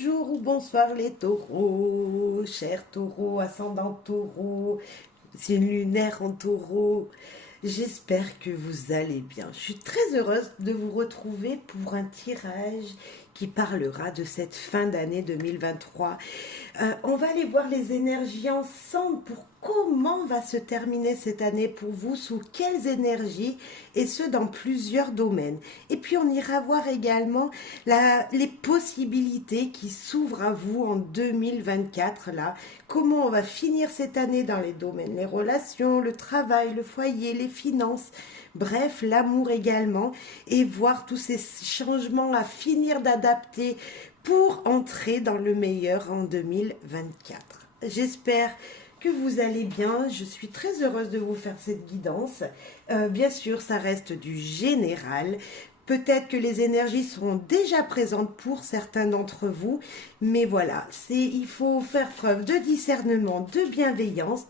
Bonjour ou bonsoir les taureaux, chers taureaux, ascendant taureau, signe lunaire en taureau. J'espère que vous allez bien. Je suis très heureuse de vous retrouver pour un tirage qui parlera de cette fin d'année 2023. On va aller voir les énergies ensemble pour comment va se terminer cette année pour vous, sous quelles énergies, et ce dans plusieurs domaines. Et puis on ira voir également les possibilités qui s'ouvrent à vous en 2024, là. Comment on va finir cette année dans les domaines, les relations, le travail, le foyer, les finances, bref, l'amour également, et voir tous ces changements à finir d'adapter pour entrer dans le meilleur en 2024. J'espère que vous allez bien. Je suis très heureuse de vous faire cette guidance. Bien sûr, ça reste du général. Peut-être que les énergies seront déjà présentes pour certains d'entre vous, mais voilà, il faut faire preuve de discernement, de bienveillance,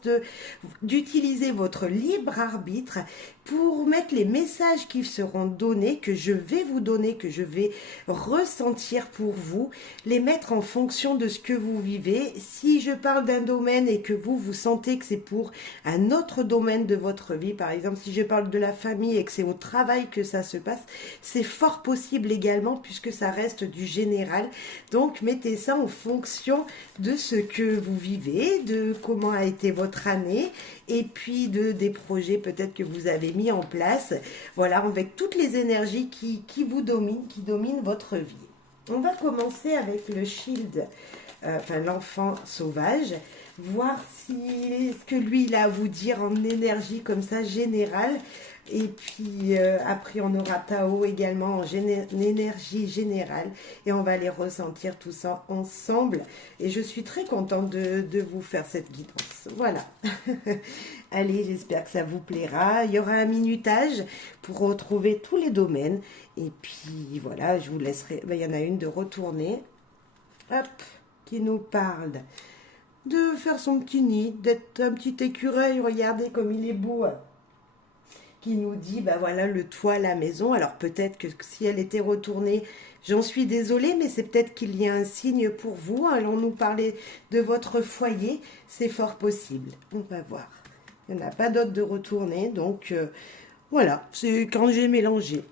d'utiliser votre libre arbitre pour mettre les messages qui seront donnés, que je vais vous donner, que je vais ressentir pour vous, les mettre en fonction de ce que vous vivez. Si je parle d'un domaine et que vous sentez que c'est pour un autre domaine de votre vie, par exemple, si je parle de la famille et que c'est au travail que ça se passe, c'est fort possible également puisque ça reste du général. Donc mettez ça en fonction de ce que vous vivez, de comment a été votre année et puis des projets peut-être que vous avez mis en place. Voilà, avec toutes les énergies qui vous dominent, qui dominent votre vie. On va commencer avec le shield, enfin l'enfant sauvage, voir ce que lui il a à vous dire en énergie comme ça générale. Et puis après on aura Tao également en énergie générale et on va les ressentir tout ça ensemble. Et je suis très contente de vous faire cette guidance. Voilà. Allez, j'espère que ça vous plaira. Il y aura un minutage pour retrouver tous les domaines. Et puis voilà, je vous laisserai. Ben, il y en a une de retourner. Hop, qui nous parle de faire son petit nid, d'être un petit écureuil. Regardez comme il est beau. Qui nous dit, bah voilà, le toit, la maison. Alors peut-être que si elle était retournée, j'en suis désolée, mais c'est peut-être qu'il y a un signe pour vous. Allons nous parler de votre foyer, c'est fort possible. On va voir. Il n'y en a pas d'autre de retourner, donc voilà, c'est quand j'ai mélangé.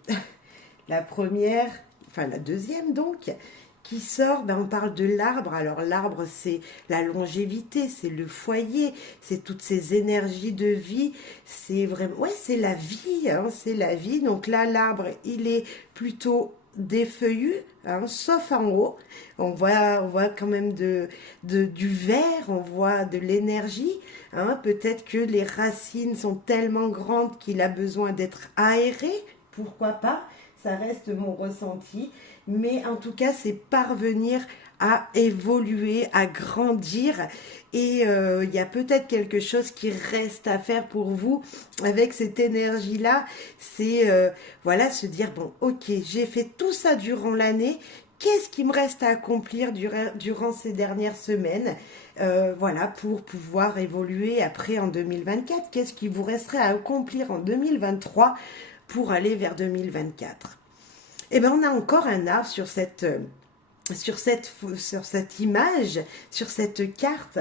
La première, enfin la deuxième donc, qui sort, ben on parle de l'arbre. Alors l'arbre, c'est la longévité, c'est le foyer, c'est toutes ces énergies de vie, c'est vraiment, ouais, c'est la vie, hein, c'est la vie. Donc là, l'arbre, il est plutôt défeuillu, hein, sauf en haut. On voit quand même du vert, on voit de l'énergie. Hein. Peut-être que les racines sont tellement grandes qu'il a besoin d'être aéré, pourquoi pas, ça reste mon ressenti. Mais en tout cas, c'est parvenir à évoluer, à grandir. Et il y a peut-être quelque chose qui reste à faire pour vous avec cette énergie-là. C'est voilà, se dire, bon, ok, j'ai fait tout ça durant l'année. Qu'est-ce qui me reste à accomplir durant ces dernières semaines, voilà, pour pouvoir évoluer après en 2024. Qu'est-ce qui vous resterait à accomplir en 2023 pour aller vers 2024? Eh bien, on a encore un arbre sur cette image, sur cette carte.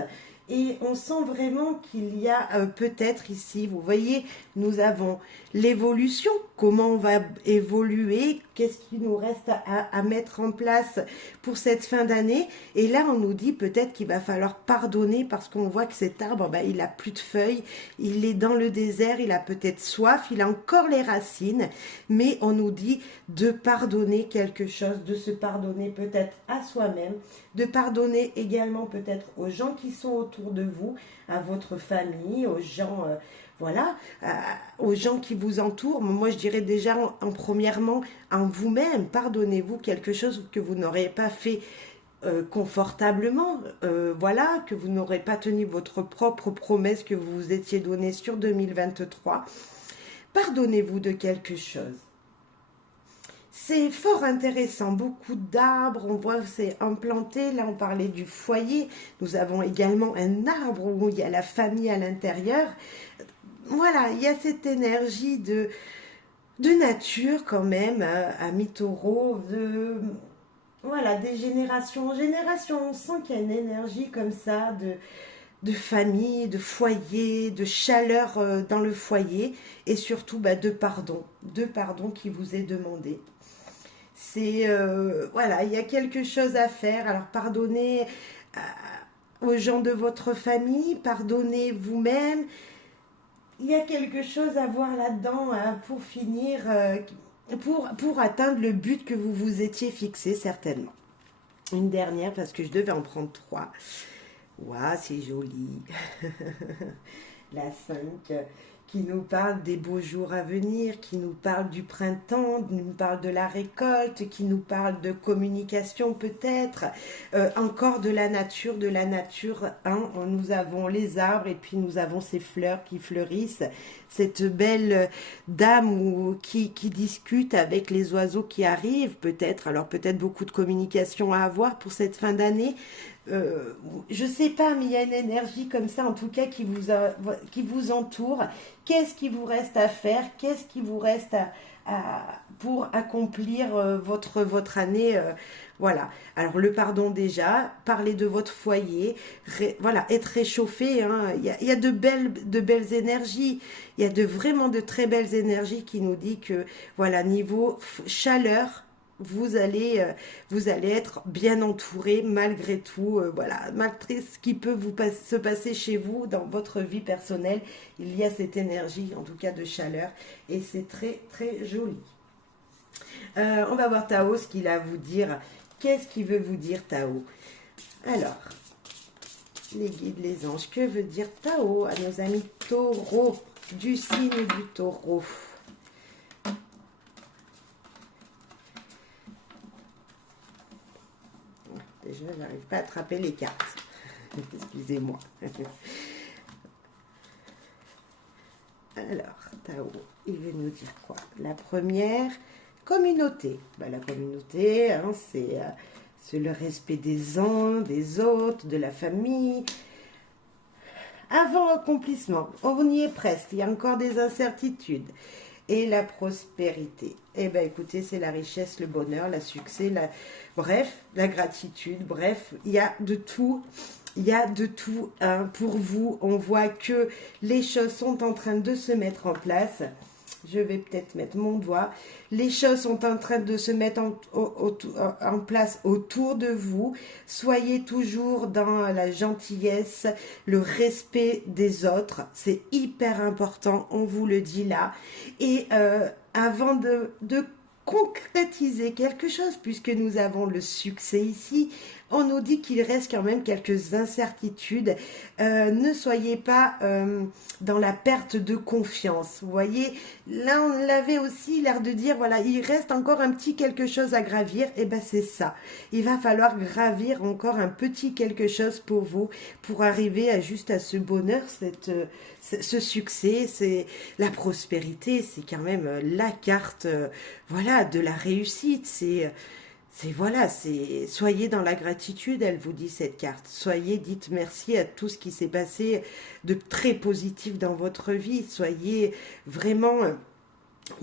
Et on sent vraiment qu'il y a peut-être ici, vous voyez, nous avons l'évolution, comment on va évoluer, qu'est-ce qui nous reste à mettre en place pour cette fin d'année. Et là, on nous dit peut-être qu'il va falloir pardonner parce qu'on voit que cet arbre, ben, il n'a plus de feuilles, il est dans le désert, il a peut-être soif, il a encore les racines, mais on nous dit de pardonner quelque chose, de se pardonner peut-être à soi-même, de pardonner également peut-être aux gens qui sont autour de vous, à votre famille, aux gens, voilà, aux gens qui vous entourent. Moi, je dirais déjà premièrement en vous-même, pardonnez-vous quelque chose que vous n'aurez pas fait confortablement, voilà, que vous n'aurez pas tenu votre propre promesse que vous vous étiez donnée sur 2023. Pardonnez-vous de quelque chose. C'est fort intéressant, beaucoup d'arbres, on voit c'est implanté, là on parlait du foyer, nous avons également un arbre où il y a la famille à l'intérieur. Voilà, il y a cette énergie de nature quand même, à mi-taureau, voilà, des générations en génération, on sent qu'il y a une énergie comme ça de famille, de foyer, de chaleur dans le foyer et surtout bah, de pardon qui vous est demandé. C'est voilà, il y a quelque chose à faire. Alors pardonnez aux gens de votre famille, pardonnez vous-même. Il y a quelque chose à voir là-dedans hein, pour finir, pour atteindre le but que vous vous étiez fixé certainement. Une dernière parce que je devais en prendre trois. Waouh, c'est joli. La 5 qui nous parle des beaux jours à venir, qui nous parle du printemps, qui nous parle de la récolte, qui nous parle de communication peut-être, encore de la nature, hein. Nous avons les arbres et puis nous avons ces fleurs qui fleurissent, cette belle dame qui discute avec les oiseaux qui arrivent peut-être, alors peut-être beaucoup de communication à avoir pour cette fin d'année. Je sais pas, mais il y a une énergie comme ça, en tout cas, qui vous entoure. Qu'est-ce qui vous reste à faire? Qu'est-ce qui vous reste pour accomplir votre année voilà. Alors, le pardon déjà, parler de votre foyer, voilà, être réchauffé. Hein. Il y a de belles énergies. Il y a vraiment de très belles énergies qui nous dit que, voilà, niveau chaleur, vous allez être bien entouré malgré tout, voilà, malgré ce qui peut se passer chez vous dans votre vie personnelle, il y a cette énergie, en tout cas de chaleur, et c'est très très joli. On va voir Tao, ce qu'il a à vous dire. Qu'est-ce qu'il veut vous dire Tao? Alors, les guides, les anges, que veut dire Tao à nos amis taureaux, du signe du taureau? Déjà, j'arrive pas à attraper les cartes. Excusez-moi. Alors, Tao, il veut nous dire quoi? La première, communauté. Ben, la communauté, hein, c'est le respect des uns, des autres, de la famille. Avant accomplissement, on y est presque. Il y a encore des incertitudes. Et la prospérité. Eh bien, écoutez, c'est la richesse, le bonheur, le succès, bref, la gratitude. Bref, il y a de tout. Il y a de tout hein, pour vous. On voit que les choses sont en train de se mettre en place. Je vais peut-être mettre mon doigt. Les choses sont en train de se mettre en place autour de vous. Soyez toujours dans la gentillesse, le respect des autres. C'est hyper important, on vous le dit là. Et avant de concrétiser quelque chose, puisque nous avons le succès ici, on nous dit qu'il reste quand même quelques incertitudes. Ne soyez pas dans la perte de confiance. Vous voyez, là on avait aussi l'air de dire, voilà, il reste encore un petit quelque chose à gravir. Et ben c'est ça. Il va falloir gravir encore un petit quelque chose pour vous, pour arriver à ce bonheur, ce succès, c'est la prospérité, c'est quand même la carte, voilà, de la réussite. Soyez dans la gratitude, elle vous dit cette carte. Dites merci à tout ce qui s'est passé de très positif dans votre vie. Soyez vraiment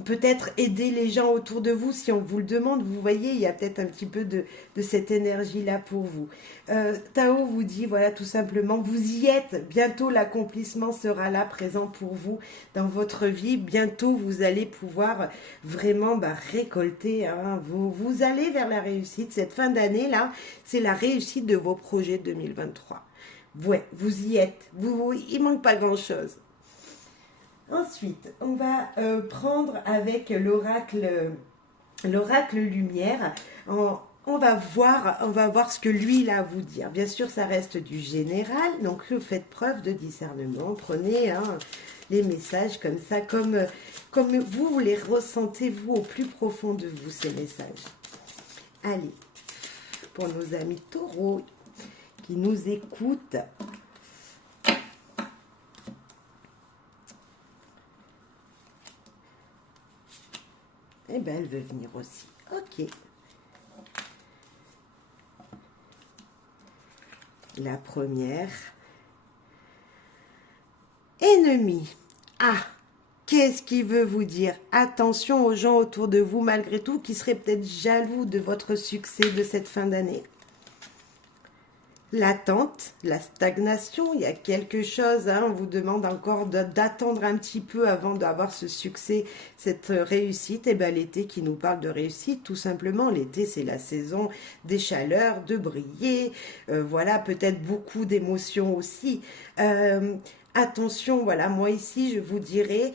peut-être aider les gens autour de vous si on vous le demande. Vous voyez, il y a peut-être un petit peu de cette énergie-là pour vous. Tao vous dit, voilà, tout simplement, vous y êtes. Bientôt, l'accomplissement sera là, présent pour vous dans votre vie. Bientôt, vous allez pouvoir vraiment récolter. Hein. Vous allez vers la réussite. Cette fin d'année-là, c'est la réussite de vos projets 2023. Ouais, vous y êtes. Il ne manque pas grand-chose. Ensuite, on va prendre avec l'oracle lumière. On va voir ce que lui il a à vous dire. Bien sûr, ça reste du général, donc faites preuve de discernement. Prenez hein, les messages comme ça, comme vous les ressentez vous au plus profond de vous ces messages. Allez, pour nos amis taureaux qui nous écoutent. Eh bien, elle veut venir aussi. Ok. La première. Ennemi. Ah, qu'est-ce qu'il veut vous dire? Attention aux gens autour de vous, malgré tout, qui seraient peut-être jaloux de votre succès de cette fin d'année. L'attente, la stagnation, il y a quelque chose, hein, on vous demande encore d'attendre un petit peu avant d'avoir ce succès, cette réussite. Et bien l'été qui nous parle de réussite, tout simplement, l'été c'est la saison des chaleurs, de briller, voilà, peut-être beaucoup d'émotions aussi. Attention, voilà, moi ici je vous dirais,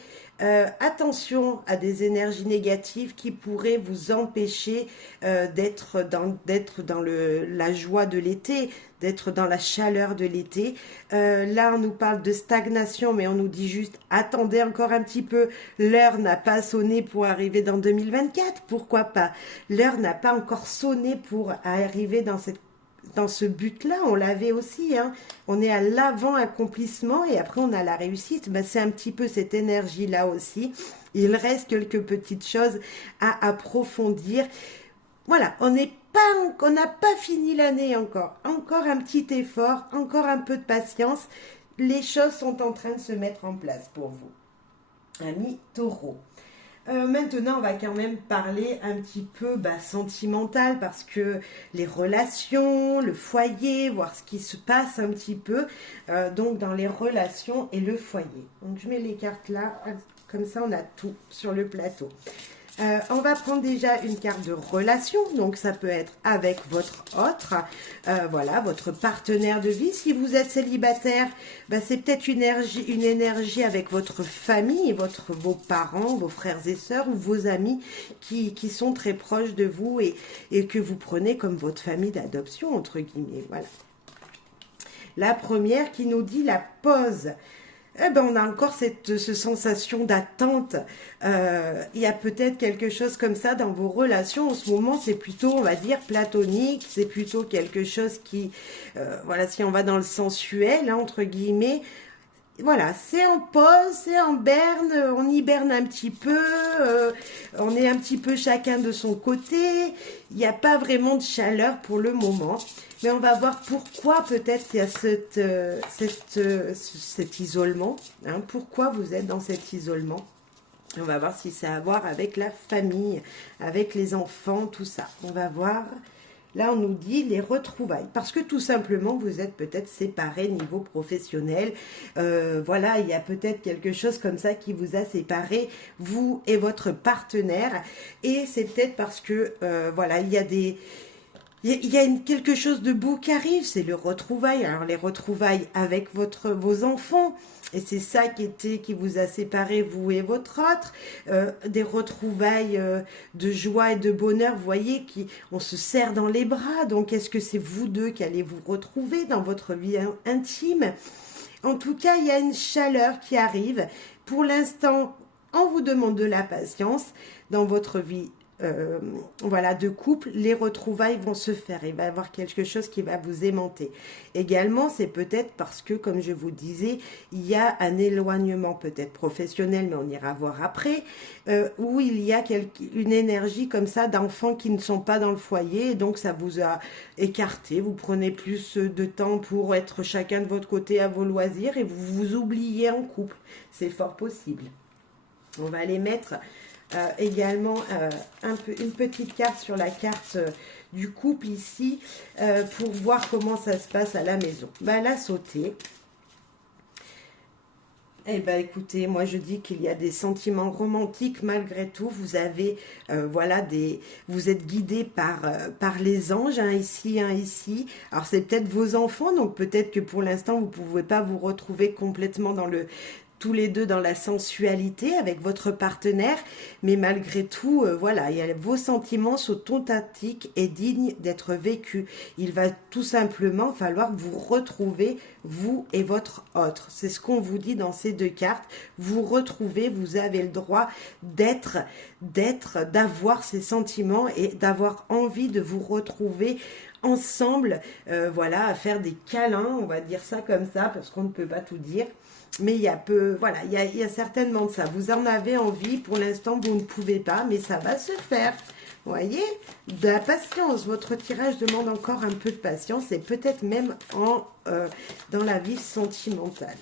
attention à des énergies négatives qui pourraient vous empêcher d'être dans la joie de l'été, d'être dans la chaleur de l'été. Là, on nous parle de stagnation, mais on nous dit juste, attendez encore un petit peu, l'heure n'a pas sonné pour arriver dans 2024, pourquoi pas? L'heure n'a pas encore sonné pour arriver dans ce but-là, on l'avait aussi, hein. On est à l'avant-accomplissement et après on a la réussite. Ben, c'est un petit peu cette énergie-là aussi. Il reste quelques petites choses à approfondir. Voilà, on n'a pas fini l'année encore. Encore un petit effort, encore un peu de patience. Les choses sont en train de se mettre en place pour vous, amis taureaux. Maintenant, on va quand même parler un petit peu sentimental parce que les relations, le foyer, voir ce qui se passe un petit peu donc dans les relations et le foyer. Donc, je mets les cartes là, comme ça on a tout sur le plateau. On va prendre déjà une carte de relation, donc ça peut être avec votre autre, voilà, votre partenaire de vie. Si vous êtes célibataire, c'est peut-être une énergie avec votre famille, vos parents, vos frères et sœurs ou vos amis qui sont très proches de vous et que vous prenez comme votre famille d'adoption, entre guillemets, voilà. La première qui nous dit la pause. Eh ben, on a encore cette sensation d'attente. Il y a peut-être quelque chose comme ça dans vos relations. En ce moment, c'est plutôt, on va dire, platonique. C'est plutôt quelque chose qui, voilà, si on va dans le sensuel, hein, entre guillemets, voilà, c'est en pause, c'est en berne, on hiberne un petit peu, on est un petit peu chacun de son côté, il n'y a pas vraiment de chaleur pour le moment, mais on va voir pourquoi peut-être il y a cet isolement, hein, pourquoi vous êtes dans cet isolement. On va voir si ça a à voir avec la famille, avec les enfants, tout ça. On va voir. Là, on nous dit les retrouvailles, parce que tout simplement, vous êtes peut-être séparés niveau professionnel. Voilà, il y a peut-être quelque chose comme ça qui vous a séparé, vous et votre partenaire. Et c'est peut-être parce que, voilà, il y a quelque chose de beau qui arrive, c'est le retrouvaille. Alors, les retrouvailles avec vos enfants. Et c'est ça qui vous a séparé, vous et votre autre. Des retrouvailles de joie et de bonheur, vous voyez, on se serre dans les bras. Donc, est-ce que c'est vous deux qui allez vous retrouver dans votre vie intime? En tout cas, il y a une chaleur qui arrive. Pour l'instant, on vous demande de la patience dans votre vie. Voilà, de couple, les retrouvailles vont se faire, il va y avoir quelque chose qui va vous aimanter. Également, c'est peut-être parce que, comme je vous disais, il y a un éloignement peut-être professionnel, mais on ira voir après, où il y a une énergie comme ça d'enfants qui ne sont pas dans le foyer, et donc ça vous a écarté, vous prenez plus de temps pour être chacun de votre côté à vos loisirs, et vous vous oubliez en couple, c'est fort possible. On va les mettre... également une petite carte sur la carte du couple ici pour voir comment ça se passe à la maison. Elle a sauté. Eh bien, écoutez, moi je dis qu'il y a des sentiments romantiques malgré tout. Vous avez, voilà, vous êtes guidé par les anges, un ici, un ici. Alors, c'est peut-être vos enfants, donc peut-être que pour l'instant, vous ne pouvez pas vous retrouver complètement tous les deux dans la sensualité avec votre partenaire, mais malgré tout, voilà, vos sentiments sont authentiques et dignes d'être vécus. Il va tout simplement falloir vous retrouver, vous et votre autre. C'est ce qu'on vous dit dans ces deux cartes. Vous retrouvez, vous avez le droit d'avoir ces sentiments et d'avoir envie de vous retrouver ensemble, voilà, à faire des câlins, on va dire ça comme ça, parce qu'on ne peut pas tout dire. Mais il y a certainement de ça. Vous en avez envie, pour l'instant, vous ne pouvez pas, mais ça va se faire. Vous voyez, de la patience. Votre tirage demande encore un peu de patience et peut-être même dans la vie sentimentale.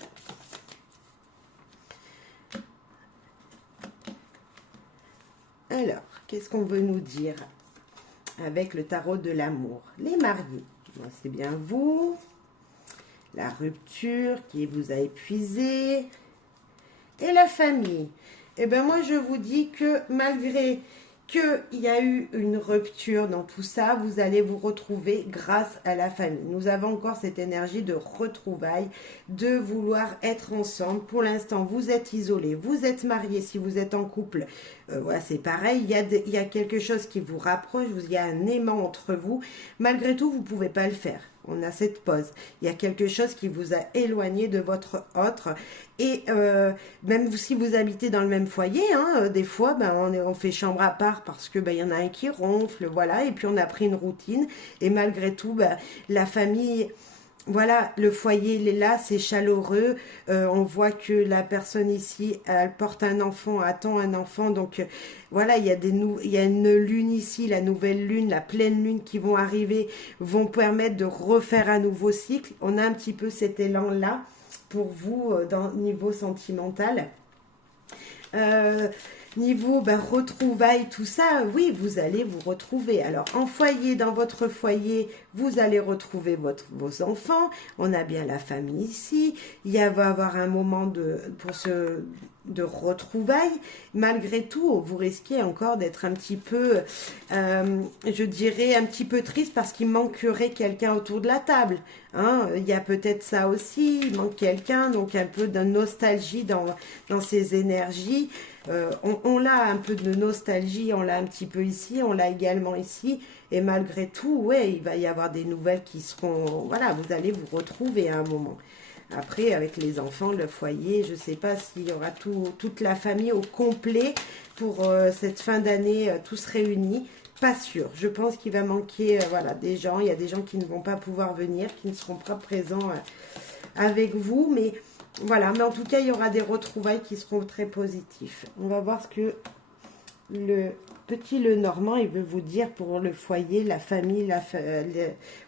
Alors, qu'est-ce qu'on veut nous dire avec le tarot de l'amour? Les mariés, c'est bien vous. La rupture qui vous a épuisé. Et la famille. Eh bien, moi, je vous dis que malgré qu'il y a eu une rupture dans tout ça, vous allez vous retrouver grâce à la famille. Nous avons encore cette énergie de retrouvailles, de vouloir être ensemble. Pour l'instant, vous êtes isolés, vous êtes mariés, si vous êtes en couple, voilà, c'est pareil. Il y a quelque chose qui vous rapproche, il y a un aimant entre vous. Malgré tout, vous ne pouvez pas le faire. On a cette pause. Il y a quelque chose qui vous a éloigné de votre autre. Et même si vous habitez dans le même foyer, hein, des fois, ben, on fait chambre à part parce que ben, y en a un qui ronfle, voilà. Et puis on a pris une routine. Et malgré tout, ben, la famille, voilà, le foyer, il est là, c'est chaleureux. On voit que la personne ici, elle porte un enfant, attend un enfant. Donc voilà, il y a une lune ici, la nouvelle lune, la pleine lune qui vont arriver, vont permettre de refaire un nouveau cycle. On a un petit peu cet élan-là pour vous dans niveau sentimental. Niveau retrouvailles, tout ça, oui, vous allez vous retrouver. Alors, en foyer, dans votre foyer, vous allez retrouver vos enfants. On a bien la famille ici. Il va y avoir un moment de retrouvailles. Malgré tout, vous risquez encore d'être un petit peu, je dirais, un petit peu triste parce qu'il manquerait quelqu'un autour de la table. Hein, il y a peut-être ça aussi, il manque quelqu'un, donc un peu de nostalgie dans ces énergies. On l'a un peu de nostalgie, on l'a un petit peu ici, on l'a également ici. Et malgré tout, ouais, il va y avoir des nouvelles qui seront... Voilà, vous allez vous retrouver à un moment. Après, avec les enfants, le foyer, je ne sais pas s'il y aura toute la famille au complet pour cette fin d'année, tous réunis. Pas sûr. Je pense qu'il va manquer voilà, des gens. Il y a des gens qui ne vont pas pouvoir venir, qui ne seront pas présents avec vous. Mais voilà, mais en tout cas, il y aura des retrouvailles qui seront très positifs. On va voir ce que le petit Lenormand, il veut vous dire pour le foyer, la famille,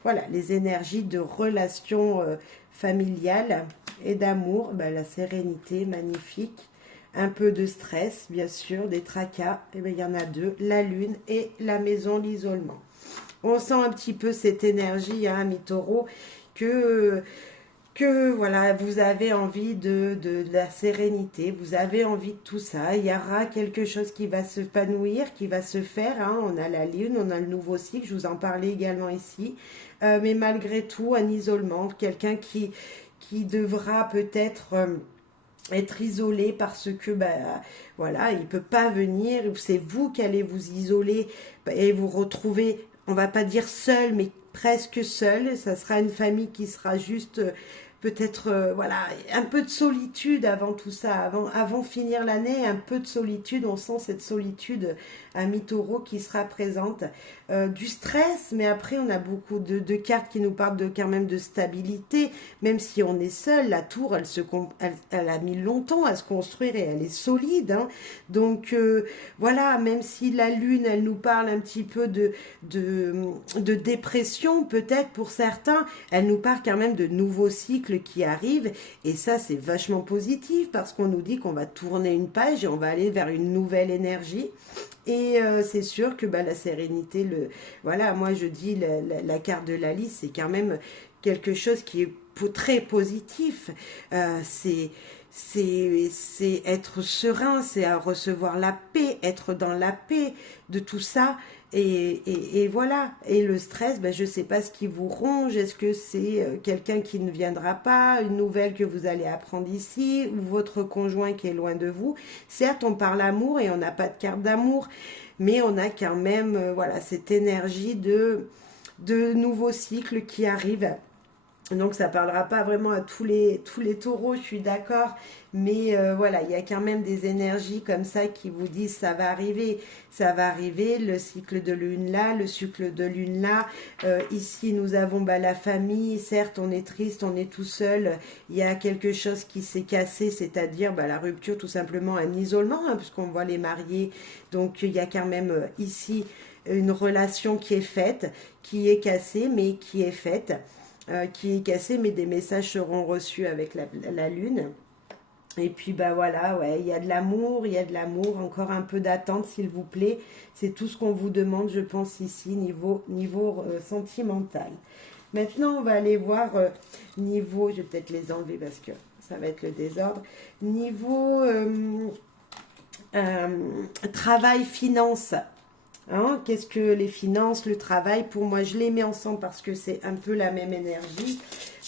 voilà, les énergies de relations familiales et d'amour. Ben, la sérénité, magnifique. Un peu de stress, bien sûr, des tracas. Et bien, il y en a deux, la lune et la maison, l'isolement. On sent un petit peu cette énergie, hein, mi-taureau, que voilà, vous avez envie de la sérénité, vous avez envie de tout ça. Il y aura quelque chose qui va s'épanouir, qui va se faire. Hein. On a la lune, on a le nouveau cycle, je vous en parlais également ici. Mais malgré tout, un isolement, quelqu'un qui devra peut-être... être isolé parce que voilà, il peut pas venir, c'est vous qui allez vous isoler et vous retrouver, on va pas dire seul, mais presque seul. Ça sera une famille qui sera juste peut-être voilà, un peu de solitude avant tout ça, avant finir l'année, un peu de solitude. On sent cette solitude à mi-taureau qui sera présente, du stress, mais après on a beaucoup de cartes qui nous parlent quand même de stabilité. Même si on est seul, la tour elle a mis longtemps à se construire et elle est solide, hein. Donc voilà, même si la lune elle nous parle un petit peu de dépression peut-être pour certains, elle nous parle quand même de nouveaux cycles qui arrivent, et ça c'est vachement positif parce qu'on nous dit qu'on va tourner une page et on va aller vers une nouvelle énergie. Et c'est sûr que la sérénité, voilà, moi je dis la carte de la liste, c'est quand même quelque chose qui est très positif. C'est être serein, c'est à recevoir la paix, être dans la paix de tout ça. Et voilà. Et le stress, je ne sais pas ce qui vous ronge. Est-ce que c'est quelqu'un qui ne viendra pas, une nouvelle que vous allez apprendre ici, ou votre conjoint qui est loin de vous? Certes, on parle amour et on n'a pas de carte d'amour, mais on a quand même voilà, cette énergie de nouveaux cycles qui arrivent. Donc ça ne parlera pas vraiment à tous les taureaux, je suis d'accord, mais voilà, il y a quand même des énergies comme ça qui vous disent ça va arriver, le cycle de lune là, le cycle de lune là. Ici nous avons la famille, certes on est triste, on est tout seul, il y a quelque chose qui s'est cassé, c'est-à-dire la rupture, tout simplement un isolement, hein, puisqu'on voit les mariés, donc il y a quand même ici une relation qui est faite, qui est cassée, mais qui est faite. Qui est cassé, mais des messages seront reçus avec la lune. Et puis bah voilà, ouais, il y a de l'amour, il y a de l'amour, encore un peu d'attente s'il vous plaît. C'est tout ce qu'on vous demande, je pense, ici, niveau sentimental. Maintenant, on va aller voir niveau, je vais peut-être les enlever parce que ça va être le désordre. Niveau euh, travail, finance. Hein, qu'est-ce que les finances, le travail, pour moi, je les mets ensemble parce que c'est un peu la même énergie.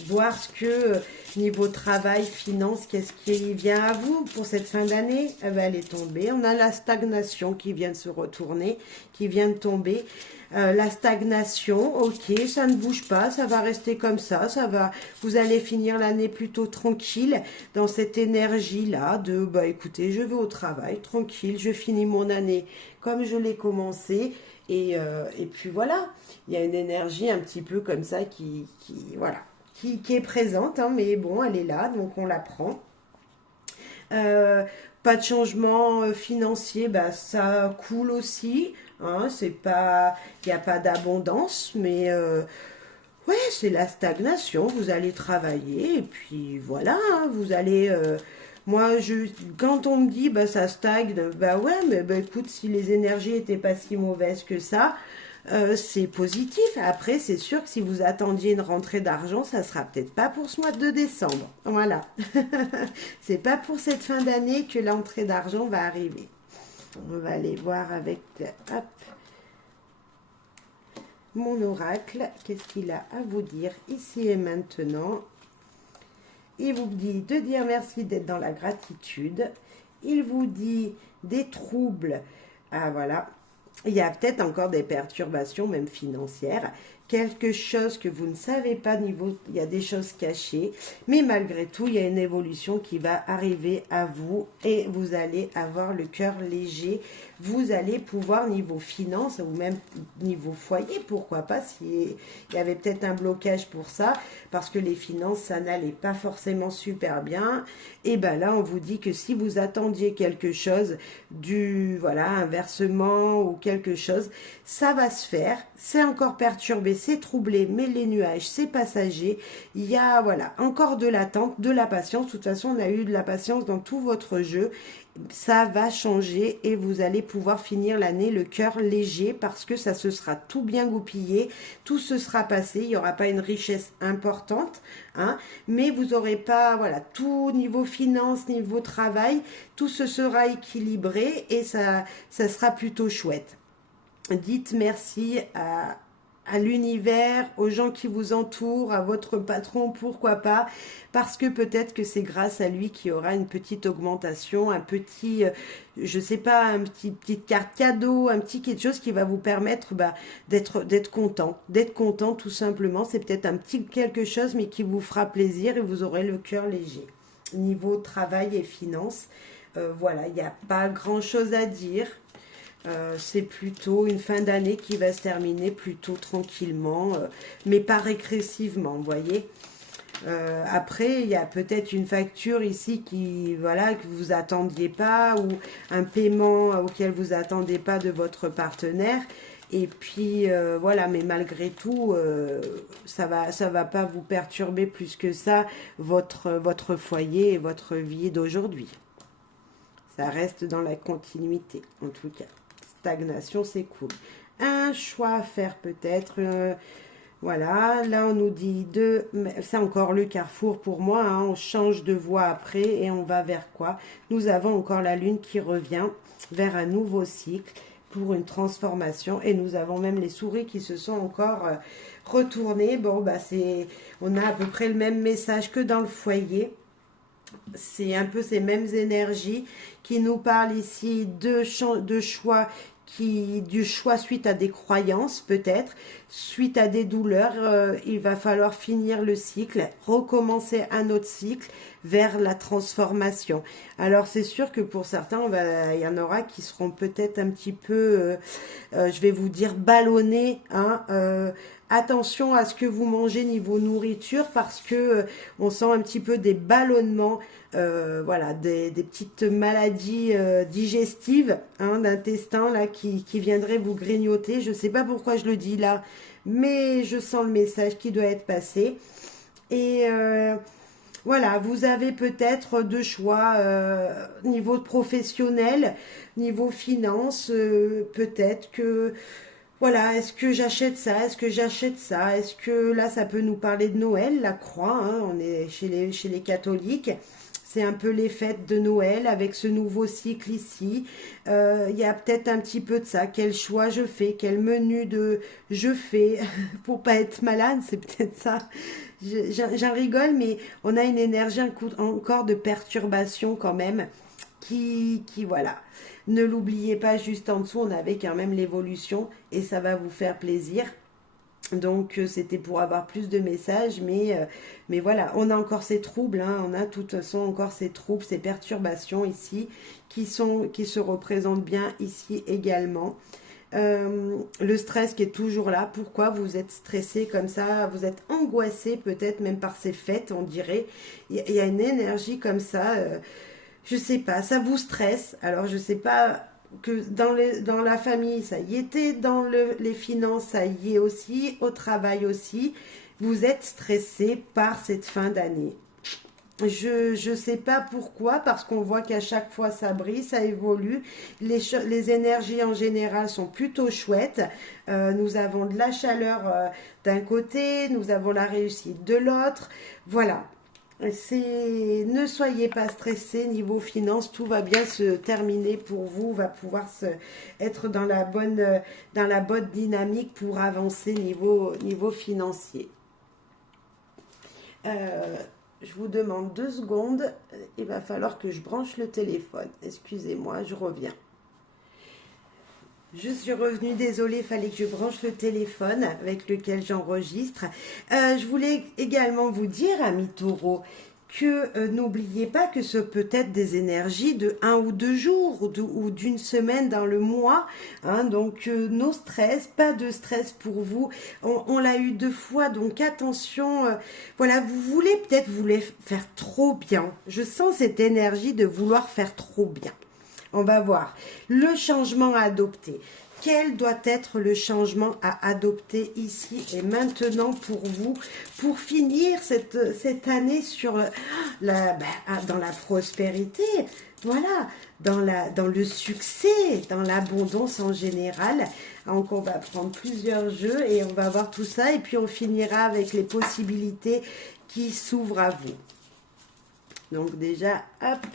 Voir ce que, niveau travail, finance, qu'est-ce qui vient à vous pour cette fin d'année? Elle est tombée. On a la stagnation qui vient de se retourner, qui vient de tomber. La stagnation, ok, ça ne bouge pas, ça va rester comme ça va, vous allez finir l'année plutôt tranquille, dans cette énergie-là de, bah écoutez, je vais au travail, tranquille, je finis mon année comme je l'ai commencé, et puis voilà, il y a une énergie un petit peu comme ça voilà, qui est présente, hein, mais bon, elle est là, donc on la prend. Euh, Pas de changement financier, bah, ça coule aussi. Hein, c'est pas, il n'y a pas d'abondance, mais ouais, c'est la stagnation. Vous allez travailler et puis voilà, hein, vous allez. Moi, quand on me dit bah ça stagne, bah ouais, mais bah, écoute, si les énergies étaient pas si mauvaises que ça, c'est positif. Après, c'est sûr que si vous attendiez une rentrée d'argent, ça sera peut-être pas pour ce mois de décembre. Voilà. C'est pas pour cette fin d'année que l'entrée d'argent va arriver. On va aller voir avec hop, mon oracle. Qu'est-ce qu'il a à vous dire ici et maintenant? Il vous dit de dire merci d'être dans la gratitude. Il vous dit des troubles. Ah voilà, il y a peut-être encore des perturbations, même financières, quelque chose que vous ne savez pas niveau, il y a des choses cachées, mais malgré tout, il y a une évolution qui va arriver à vous et vous allez avoir le cœur léger. Vous allez pouvoir, niveau finance ou même niveau foyer, pourquoi pas, s'il y avait peut-être un blocage pour ça, parce que les finances, ça n'allait pas forcément super bien, et ben là, on vous dit que si vous attendiez quelque chose, voilà, un versement ou quelque chose, ça va se faire, c'est encore perturbé, c'est troublé, mais les nuages, c'est passager, il y a, voilà, encore de l'attente, de la patience, de toute façon, on a eu de la patience dans tout votre jeu, ça va changer et vous allez pouvoir finir l'année le cœur léger parce que ça se sera tout bien goupillé, tout se sera passé, il n'y aura pas une richesse importante, hein, mais vous n'aurez pas, voilà, tout niveau finance, niveau travail, tout se sera équilibré et ça sera plutôt chouette. Dites merci à l'univers, aux gens qui vous entourent, à votre patron, pourquoi pas, parce que peut-être que c'est grâce à lui qu'il y aura une petite augmentation, un petit, je sais pas, petite carte cadeau, un petit quelque chose qui va vous permettre bah, d'être content tout simplement. C'est peut-être un petit quelque chose, mais qui vous fera plaisir et vous aurez le cœur léger. Niveau travail et finances, voilà, il n'y a pas grand-chose à dire. C'est plutôt une fin d'année qui va se terminer plutôt tranquillement, mais pas régressivement, vous voyez. Après, il y a peut-être une facture ici qui, voilà, que vous attendiez pas ou un paiement auquel vous attendez pas de votre partenaire. Et puis voilà, mais malgré tout, ça va pas vous perturber plus que ça votre foyer et votre vie d'aujourd'hui. Ça reste dans la continuité, en tout cas. Stagnation, c'est cool. Un choix à faire peut-être. Voilà, là on nous dit c'est encore le carrefour pour moi, hein, on change de voie après et on va vers quoi? Nous avons encore la lune qui revient vers un nouveau cycle pour une transformation et nous avons même les souris qui se sont encore retournées. Bon, bah on a à peu près le même message que dans le foyer. C'est un peu ces mêmes énergies qui nous parlent ici de choix, du choix suite à des croyances peut-être, suite à des douleurs, il va falloir finir le cycle, recommencer un autre cycle vers la transformation. Alors c'est sûr que pour certains, il y en aura qui seront peut-être un petit peu, je vais vous dire, ballonnés, hein, attention à ce que vous mangez niveau nourriture parce que on sent un petit peu des ballonnements, voilà, des petites maladies digestives, hein, d'intestin là qui viendraient vous grignoter. Je ne sais pas pourquoi je le dis là, mais je sens le message qui doit être passé. Et Voilà, vous avez peut-être deux choix, niveau professionnel, niveau finance, peut-être que, voilà, est-ce que j'achète ça, est-ce que j'achète ça, est-ce que là, ça peut nous parler de Noël, la croix, hein, on est chez les catholiques. C'est un peu les fêtes de Noël avec ce nouveau cycle ici. Il y a peut-être un petit peu de ça. Quel choix je fais, quel menu de je fais pour pas être malade, c'est peut-être ça. J'en rigole, mais on a une énergie encore de perturbation quand même voilà. Ne l'oubliez pas, juste en dessous, on avait quand même l'évolution et ça va vous faire plaisir. Donc c'était pour avoir plus de messages, mais voilà, on a encore ces troubles, hein, on a de toute façon encore ces troubles, ces perturbations ici qui se représentent bien ici également. Le stress qui est toujours là. Pourquoi vous êtes stressé comme ça? Vous êtes angoissé peut-être même par ces fêtes, on dirait. Il y a une énergie comme ça. Je sais pas, ça vous stresse. Alors je sais pas que dans la famille, ça y était, dans les finances, ça y est aussi, au travail aussi. Vous êtes stressé par cette fin d'année. Je sais pas pourquoi, parce qu'on voit qu'à chaque fois ça brille, ça évolue. Les énergies en général sont plutôt chouettes. Nous avons de la chaleur d'un côté, nous avons la réussite de l'autre. Voilà. Ne soyez pas stressés niveau finance, tout va bien se terminer pour vous, va pouvoir être dans la bonne dynamique pour avancer niveau financier. Je vous demande 2 secondes, il va falloir que je branche le téléphone. Excusez-moi, je reviens. Je suis revenue, désolée, il fallait que je branche le téléphone avec lequel j'enregistre. Je voulais également vous dire, amis taureaux, que n'oubliez pas que ce peut être des énergies de 1 ou 2 jours ou d'une semaine dans le mois. Hein, donc, nos stress, pas de stress pour vous. On l'a eu 2 fois, donc attention. Voilà, vous voulez faire trop bien. Je sens cette énergie de vouloir faire trop bien. On va voir. Le changement à adopter. Quel doit être le changement à adopter ici et maintenant pour vous, pour finir cette année dans la prospérité, voilà, dans le succès, dans l'abondance en général. Donc on va prendre plusieurs jeux et on va voir tout ça et puis on finira avec les possibilités qui s'ouvrent à vous. Donc déjà, hop,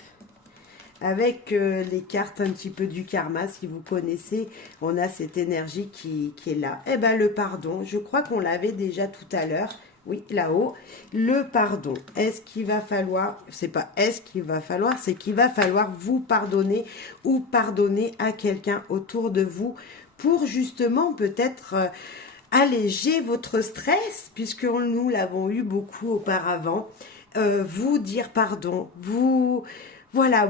avec les cartes un petit peu du karma, si vous connaissez, on a cette énergie qui est là. Eh bien, le pardon, je crois qu'on l'avait déjà tout à l'heure. Oui, là-haut. Le pardon. Est-ce qu'il va falloir, c'est pas est-ce qu'il va falloir, c'est qu'il va falloir vous pardonner ou pardonner à quelqu'un autour de vous pour justement peut-être alléger votre stress, puisque nous l'avons eu beaucoup auparavant. Vous dire pardon, voilà,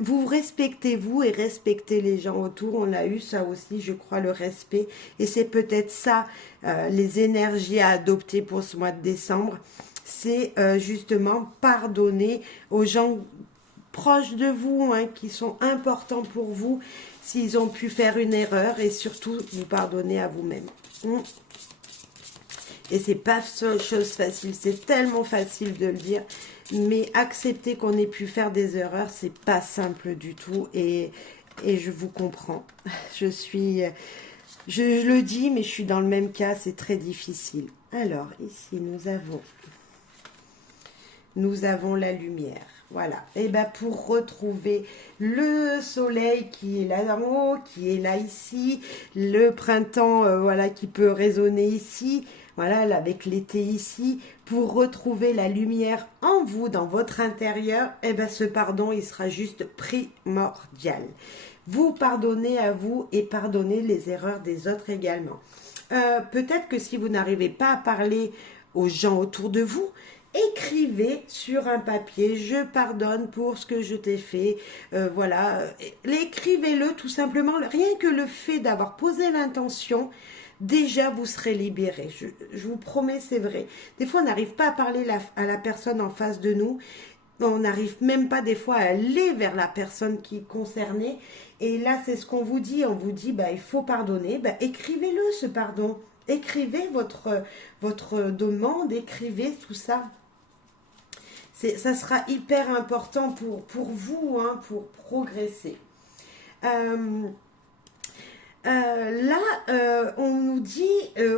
vous respectez vous et respectez les gens autour. On a eu ça aussi, je crois, le respect. Et c'est peut-être ça, les énergies à adopter pour ce mois de décembre. C'est justement pardonner aux gens proches de vous, hein, qui sont importants pour vous, s'ils ont pu faire une erreur. Et surtout, vous pardonner à vous-même. Et c'est pas chose facile, c'est tellement facile de le dire, mais accepter qu'on ait pu faire des erreurs, c'est pas simple du tout, et je vous comprends. Je le dis, mais je suis dans le même cas, c'est très difficile. Alors, ici, nous avons la lumière. Voilà, et bien pour retrouver le soleil qui est là en haut, qui est là ici, le printemps, voilà, qui peut résonner ici, voilà, là, avec l'été ici, pour retrouver la lumière en vous, dans votre intérieur, et bien ce pardon, il sera juste primordial. Vous pardonnez à vous et pardonnez les erreurs des autres également. Peut-être que si vous n'arrivez pas à parler aux gens autour de vous, écrivez sur un papier, je pardonne pour ce que je t'ai fait, voilà, écrivez-le tout simplement, rien que le fait d'avoir posé l'intention, déjà vous serez libéré, je vous promets, c'est vrai. Des fois on n'arrive pas à parler à la personne en face de nous, on n'arrive même pas des fois à aller vers la personne qui est concernée, et là c'est ce qu'on vous dit, on vous dit bah, il faut pardonner, bah, écrivez-le ce pardon, écrivez votre demande, écrivez tout ça. Ça sera hyper important pour vous, hein, pour progresser. Euh, Là, on nous dit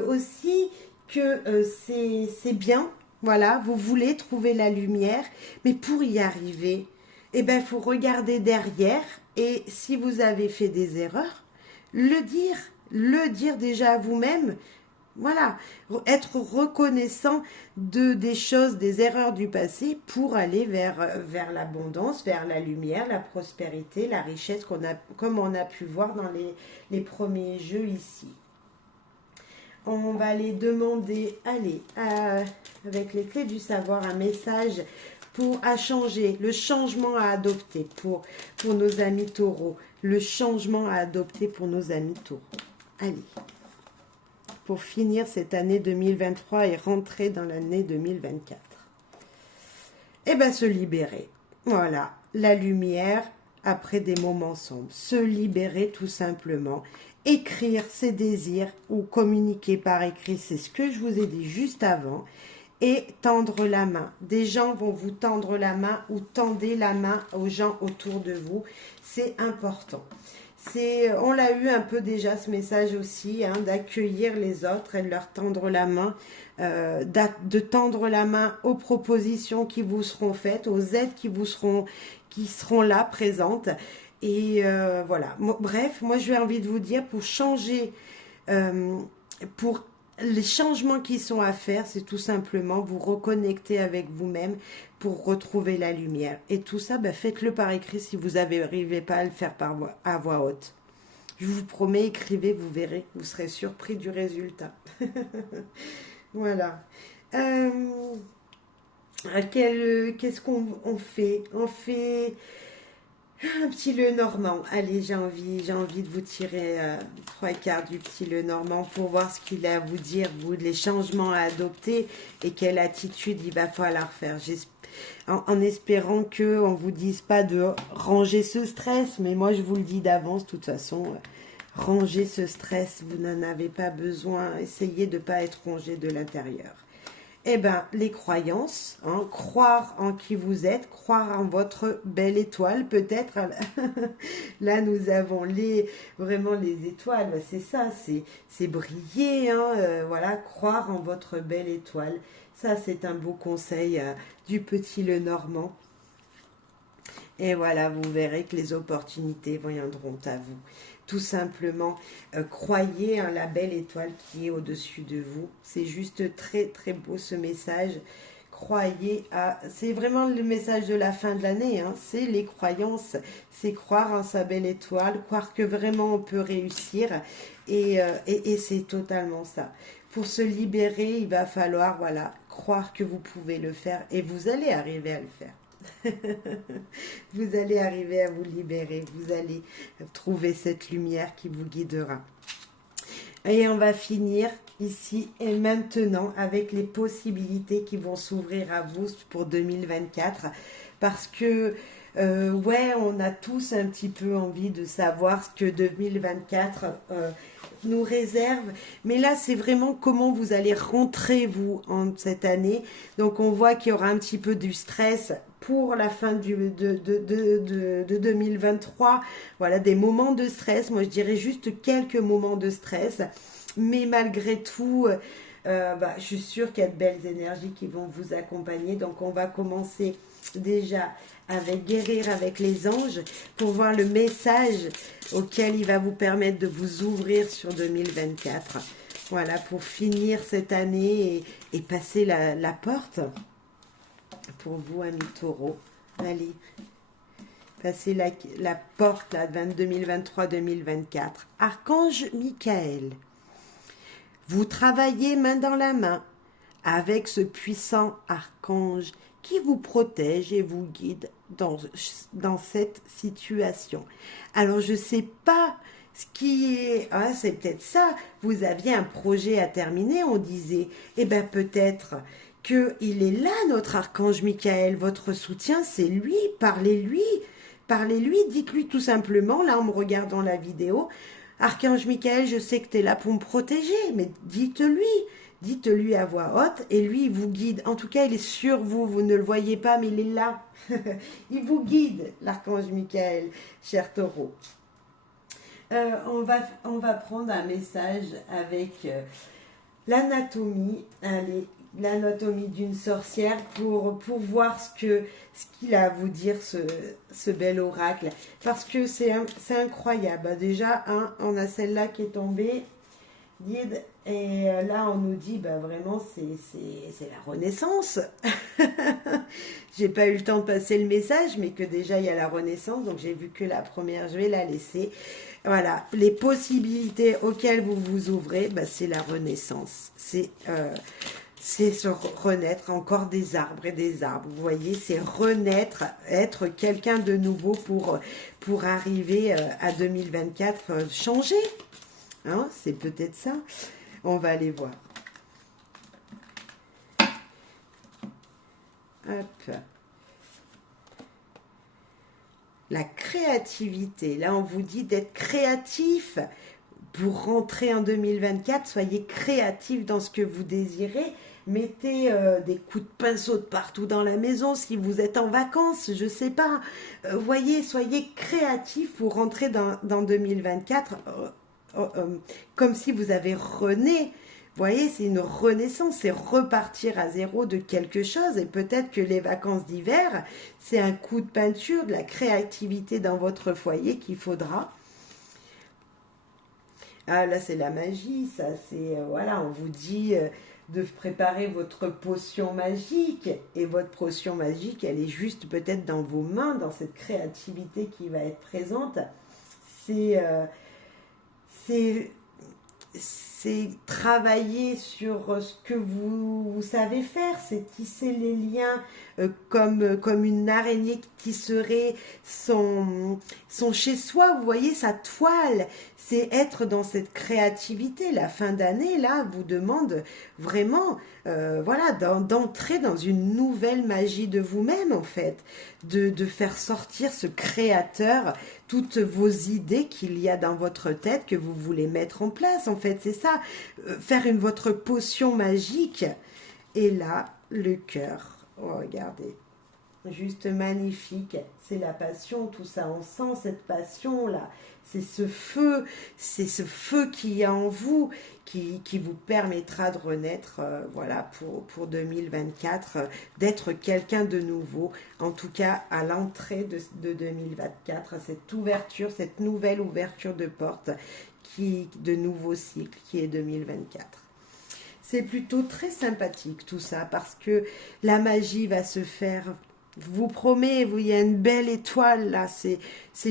aussi que c'est bien, voilà, vous voulez trouver la lumière, mais pour y arriver, eh ben, il faut regarder derrière et si vous avez fait des erreurs, le dire déjà à vous-même, voilà, être reconnaissant des choses, des erreurs du passé pour aller vers l'abondance, vers la lumière, la prospérité, la richesse comme on a pu voir dans les premiers jeux ici. On va aller demander, allez, avec les clés du savoir, un message à changer, le changement à adopter pour nos amis taureaux, le changement à adopter pour nos amis taureaux. Allez. Pour finir cette année 2023 et rentrer dans l'année 2024. Eh bien, se libérer. Voilà, la lumière après des moments sombres. Se libérer tout simplement. Écrire ses désirs ou communiquer par écrit, c'est ce que je vous ai dit juste avant. Et tendre la main. Des gens vont vous tendre la main ou tendez la main aux gens autour de vous. C'est important. On l'a eu un peu déjà ce message aussi, hein, d'accueillir les autres et de leur tendre la main, de tendre la main aux propositions qui vous seront faites, aux aides qui seront là présentes. Et voilà. Bref, moi j'ai envie de vous dire pour changer, pour les changements qui sont à faire, c'est tout simplement vous reconnecter avec vous-même pour retrouver la lumière. Et tout ça, ben, faites-le par écrit si vous n'arrivez pas à le faire à voix haute. Je vous promets, écrivez, vous verrez, vous serez surpris du résultat. Voilà. Qu'est-ce qu'on fait? On fait un petit le normand. Allez, j'ai envie de vous tirer 3/4 du petit le normand pour voir ce qu'il a à vous dire, vous, les changements à adopter et quelle attitude il va falloir faire. En espérant qu'on ne vous dise pas de ranger ce stress, mais moi je vous le dis d'avance, de toute façon, ranger ce stress, vous n'en avez pas besoin, essayez de ne pas être rongé de l'intérieur. Eh bien, les croyances, hein, croire en qui vous êtes, croire en votre belle étoile, peut-être. Là, nous avons vraiment les étoiles, c'est ça, c'est briller, hein, voilà, croire en votre belle étoile. Ça, c'est un beau conseil du petit Lenormand. Et voilà, vous verrez que les opportunités viendront à vous. Tout simplement, croyez en la belle étoile qui est au-dessus de vous. C'est juste très, très beau ce message. Croyez à... C'est vraiment le message de la fin de l'année, hein. C'est les croyances. C'est croire en sa belle étoile, croire que vraiment on peut réussir. Et c'est totalement ça. Pour se libérer, il va falloir, voilà, croire que vous pouvez le faire. Et vous allez arriver à le faire. Vous allez arriver à vous libérer, vous allez trouver cette lumière qui vous guidera. Et on va finir ici et maintenant avec les possibilités qui vont s'ouvrir à vous pour 2024 parce que ouais, on a tous un petit peu envie de savoir ce que 2024 nous réserve, mais là c'est vraiment comment vous allez rentrer vous en cette année. Donc on voit qu'il y aura un petit peu du stress pour la fin de 2023, voilà, des moments de stress, moi je dirais juste quelques moments de stress, mais malgré tout, je suis sûre qu'il y a de belles énergies qui vont vous accompagner. Donc on va commencer déjà avec guérir avec les anges pour voir le message auquel il va vous permettre de vous ouvrir sur 2024. Voilà, pour finir cette année et passer la porte pour vous, amis taureaux. Allez, passez la porte là, 2023-2024. Archange Michael, vous travaillez main dans la main avec ce puissant archange qui vous protège et vous guide dans cette situation. Alors, je ne sais pas ce qui est... Hein, c'est peut-être ça. Vous aviez un projet à terminer, on disait. Eh bien, peut-être qu'il est là, notre archange Michael. Votre soutien, c'est lui. Parlez-lui. Parlez-lui. Dites-lui tout simplement, là, en me regardant la vidéo, Archange Michael, je sais que tu es là pour me protéger, mais dites-lui. Dites-lui à voix haute et lui, il vous guide. En tout cas, il est sur vous, vous ne le voyez pas, mais il est là. Il vous guide, l'archange Michael, cher taureau. On va prendre un message avec l'anatomie. Allez, l'anatomie d'une sorcière pour voir ce qu'il a à vous dire, ce bel oracle. Parce que c'est incroyable. Déjà, on a celle-là qui est tombée. Guide, et là, on nous dit, bah, vraiment, c'est la Renaissance. J'ai pas eu le temps de passer le message, mais que déjà, il y a la Renaissance. Donc, j'ai vu que la première, je vais la laisser. Voilà, les possibilités auxquelles vous vous ouvrez, bah, c'est la Renaissance. C'est se renaître, encore des arbres et des arbres. Vous voyez, c'est renaître, être quelqu'un de nouveau pour arriver à 2024, changer. Hein, c'est peut-être ça. On va aller voir. Hop. La créativité. Là, on vous dit d'être créatif pour rentrer en 2024. Soyez créatif dans ce que vous désirez. Mettez des coups de pinceau de partout dans la maison si vous êtes en vacances, je sais pas. Voyez, soyez créatif pour rentrer dans 2024 comme si vous avez rené. Vous voyez, c'est une renaissance, c'est repartir à zéro de quelque chose. Et peut-être que les vacances d'hiver, c'est un coup de peinture, de la créativité dans votre foyer qu'il faudra. Ah, là, c'est la magie, ça. C'est, voilà, on vous dit de préparer votre potion magique. Et votre potion magique, elle est juste peut-être dans vos mains, dans cette créativité qui va être présente. C'est travailler sur ce que vous savez faire, c'est tisser les liens comme une araignée qui tisserait son chez-soi, vous voyez, sa toile. C'est être dans cette créativité. La fin d'année, là, vous demande vraiment voilà, d'entrer dans une nouvelle magie de vous-même, en fait, de faire sortir ce créateur, toutes vos idées qu'il y a dans votre tête que vous voulez mettre en place, en fait, c'est ça, faire votre potion magique. Et là, le cœur, oh, regardez, juste magnifique, c'est la passion, tout ça, on sent cette passion-là, c'est ce feu qu'il y a en vous qui vous permettra de renaître, voilà, pour 2024, d'être quelqu'un de nouveau, en tout cas à l'entrée de 2024, cette ouverture, cette nouvelle ouverture de porte, de nouveau cycle qui est 2024. C'est plutôt très sympathique tout ça, parce que la magie va se faire. Je vous promets, il y a une belle étoile là, c'est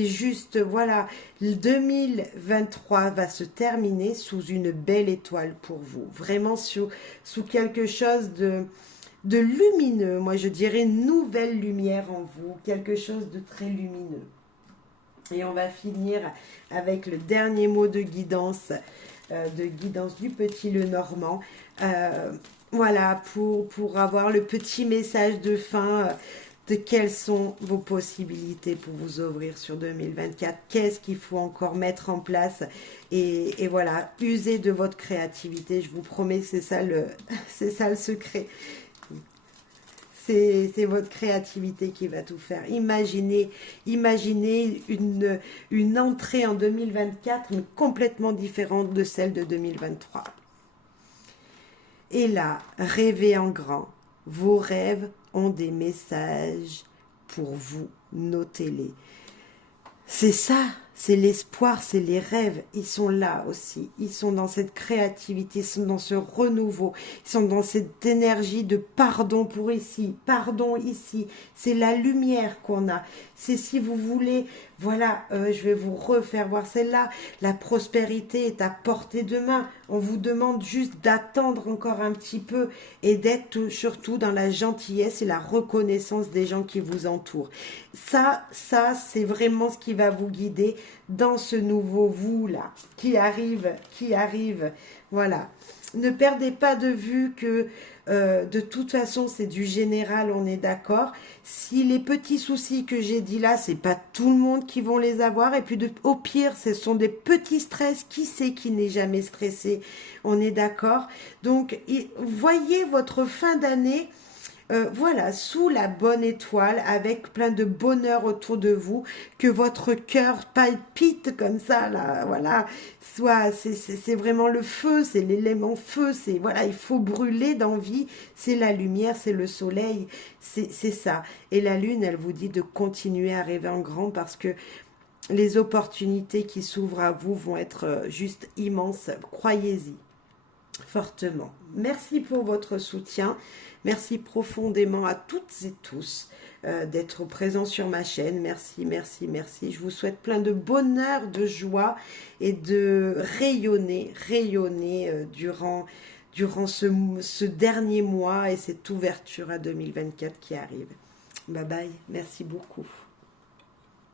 juste, voilà, 2023 va se terminer sous une belle étoile pour vous, vraiment sous quelque chose de lumineux, moi je dirais une nouvelle lumière en vous, quelque chose de très lumineux. Et on va finir avec le dernier mot de guidance du petit Lenormand. Voilà, pour avoir le petit message de fin de quelles sont vos possibilités pour vous ouvrir sur 2024, qu'est-ce qu'il faut encore mettre en place et voilà, usez de votre créativité, je vous promets que c'est ça le secret. C'est votre créativité qui va tout faire. Imaginez une entrée en 2024 mais complètement différente de celle de 2023. Et là, rêvez en grand. Vos rêves ont des messages pour vous. Notez-les. C'est ça, c'est l'espoir, c'est les rêves. Ils sont là aussi. Ils sont dans cette créativité, ils sont dans ce renouveau. Ils sont dans cette énergie de pardon pour ici, pardon ici. C'est la lumière qu'on a. C'est si vous voulez, voilà, je vais vous refaire voir celle-là. La prospérité est à portée de main. On vous demande juste d'attendre encore un petit peu et d'être surtout dans la gentillesse et la reconnaissance des gens qui vous entourent. Ça, c'est vraiment ce qui va vous guider dans ce nouveau vous là qui arrive Voilà. Ne perdez pas de vue que de toute façon, c'est du général, on est d'accord. Si les petits soucis que j'ai dit là, c'est pas tout le monde qui vont les avoir. Et puis au pire, ce sont des petits stress. Qui sait qui n'est jamais stressé? On est d'accord. Donc, voyez votre fin d'année. Voilà, sous la bonne étoile, avec plein de bonheur autour de vous, que votre cœur palpite comme ça, là, voilà, soit, c'est vraiment le feu, c'est l'élément feu, c'est, voilà, il faut brûler d'envie, c'est la lumière, c'est le soleil, c'est ça. Et la lune, elle vous dit de continuer à rêver en grand parce que les opportunités qui s'ouvrent à vous vont être juste immenses, croyez-y fortement. Merci pour votre soutien. Merci profondément à toutes et tous d'être présents sur ma chaîne. Merci, merci, merci. Je vous souhaite plein de bonheur, de joie et de rayonner, rayonner durant ce dernier mois et cette ouverture à 2024 qui arrive. Bye bye. Merci beaucoup.